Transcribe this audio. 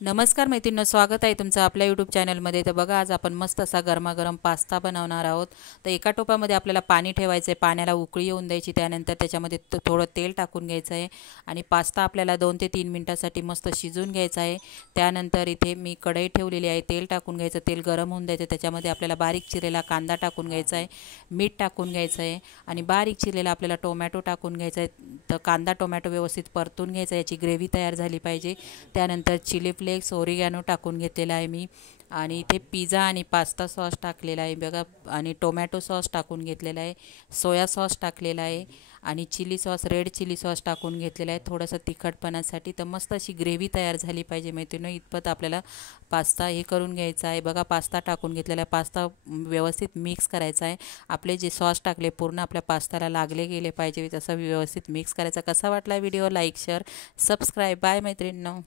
नमस्कार मैत्रिणींनो, स्वागत आहे तुमचं आपल्या यूट्यूब चॅनलमध्ये। तर बघा, आज आपण मस्त असा गरमागरम पास्ता बनवणार आहोत। तर एका टोपामध्ये आपल्याला पाणी ठेवायचं आहे, पाण्याला उकळी येऊन द्यायची। त्यानंतर त्याच्यामध्ये थोडं तेल टाकून घ्यायचं आहे आणि पास्ता आपल्याला 2 ते 3 मिनिटांसाठी मस्त शिजवून घ्यायचा आहे। त्यानंतर इथे मी कढई ठेवलेली आहे, तेल टाकून घ्यायचं, तेल गरम होऊन द्यायचं। त्याच्यामध्ये आपल्याला बारीक चिरलेला कांदा टाकून घ्यायचा आहे, मीठ टाकून घ्यायचं आहे आणि बारीक चिरलेला आपल्याला टोमॅटो टाकून घ्यायचा आहे। तर कांदा टोमॅटो व्यवस्थित परतून घ्यायचा, याची ग्रेव्ही तयार झाली पाहिजे। त्यानंतर चिली फ्लेक्स, ओरिगॅनो टाकून घेतलेला आहे मी आणि इथे पिझ्झा आणि पास्ता सॉस टाकलेला आहे बघा, आणि टोमॅटो सॉस टाकून घेतलेला आहे, सोया सॉस टाकलेला आहे आणि chilli sauce, red chilli sauce टाकून घेतलेला आहे थोडंसं तिखटपणासाठी। तर मस्त अशी ग्रेव्ही तयार झाली पाहिजे मैत्रिणींनो, इतपत आपल्याला पास्ता हे करून घ्यायचा आहे। बघा, पास्ता टाकून घेतलेला आहे, पास्ता व्यवस्थित मिक्स करायचा आहे। आपले जे सॉस टाकले पूर्ण आपल्या पास्त्याला लागले गेले पाहिजे, तसं व्यवस्थित मिक्स करायचा। कसा वाटला video? Like, share, subscribe. Bye मैत्रिणींनो।